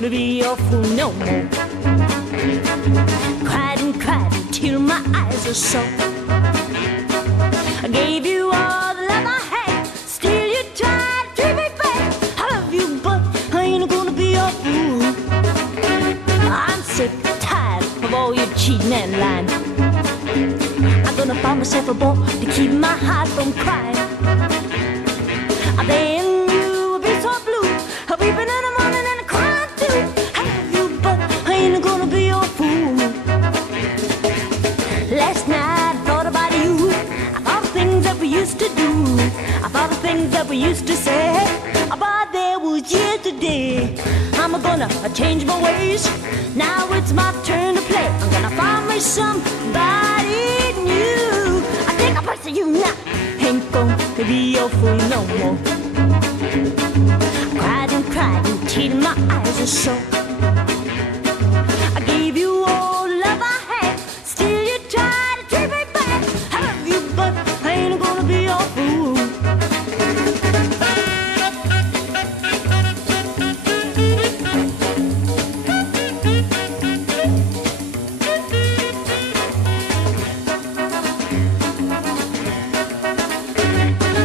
to be your fool no more. Cried and cried until my eyes are sore. I gave you all the love I had, still you tried to treat me bad. I love you, but I ain't gonna be your fool. I'm sick, tired of all your cheating and lying. I'm gonna find myself a boy to keep my heart from crying. Then you will be so blue, weeping in the morning and crying too. I love you, but I ain't gonna be your fool. Last night I thought about you. I thought of things that we used to do. I thought of things that we used to say. But there was yesterday. I'm gonna change my ways. Now it's my turn to play. I'm gonna find me somebody new. I think I'll pursue you now. Ain't gonna be your fool no more. Cried and cried until my eyes are sore. I gave you all the love I had, still you tried to treat me bad. I love you, but I ain't gonna be your fool.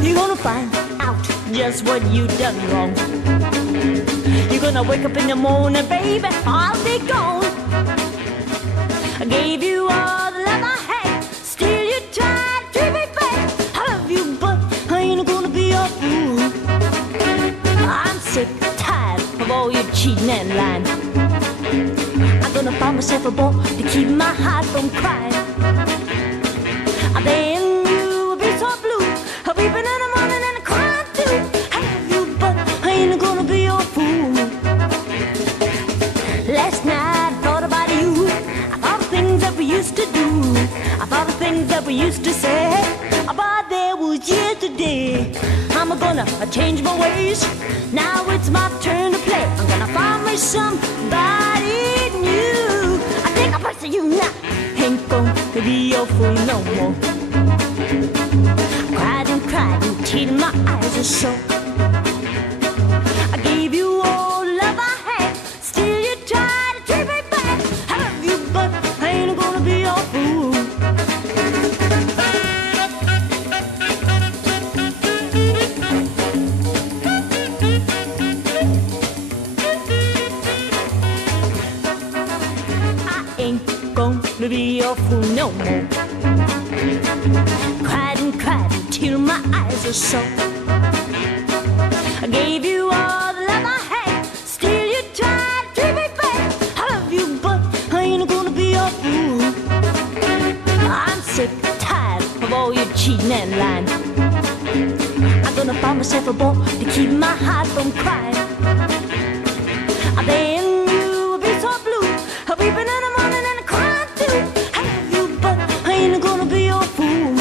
You're gonna find out just what you done wrong. You're gonna wake up in the morning, baby, I'll be gone. I gave you all the love I had, still you tried to treat me bad. I love you, but I ain't gonna be your fool. I'm sick, tired of all your cheating and lying. I'm gonna find myself a boy to keep my heart from crying. Then you will be so blue, weeping in the morning and crying too. I love you, but I ain't gonna be your fool. Last night I thought about you. I thought of things that we used to do. I thought of things that we used to say. But there was yesterday. I'm gonna change my ways. Now it's my turn to play. I'm gonna find me somebody new. I think I'll pursue you now. Ain't gonna be your fool no more. Cried and cried until my eyes are sore. I gave you all the love I had, still you tried to treat me bad. I love you, but I ain't gonna be your fool. I ain't gonna be your fool no more. Cried and cried until my eyes are sore. I gave you all the love I had, still you tried to treat me bad. I love you, but I ain't gonna be your fool. I'm sick, tired of all your cheating and lying. I'm gonna find myself a boy to keep my heart from crying. Then you will be so blue, weeping in the morning and crying too. I love you, but I ain't gonna be your fool.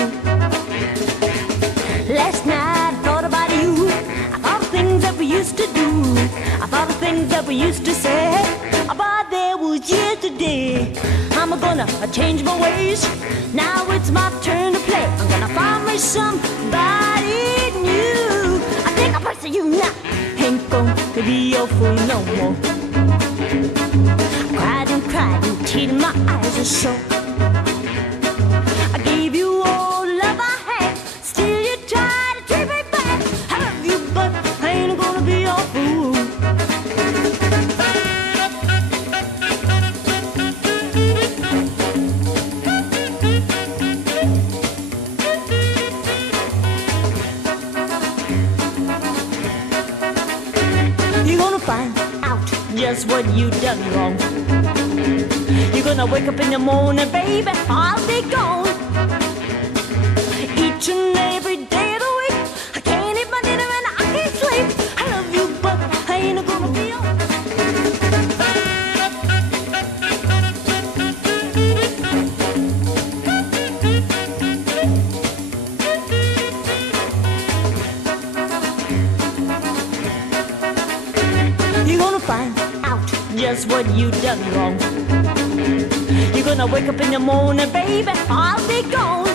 Last night I thought about you. I thought of things that we used to do. I thought of things that we used to say. But there was yesterday. I'm gonna change my ways. Now it's my turn to play. I'm gonna find me somebody new. I think I'll pursue you now. Ain't gonna be your fool no more. Cried and cried until my eyes are sore. I gave you all the love I had, still you tried to treat me bad. I love you, but I ain't gonna be your fool. You're gonna find out just what you done wrong. You're gonna wake up in the morning, baby, I'll be gone. Each and every day of the week, I can't eat my dinner and I can't sleep. I love you, but I ain't gonna be your. You're gonna find out just what you done wrong. You're gonna wake up in the morning, baby, I'll be gone.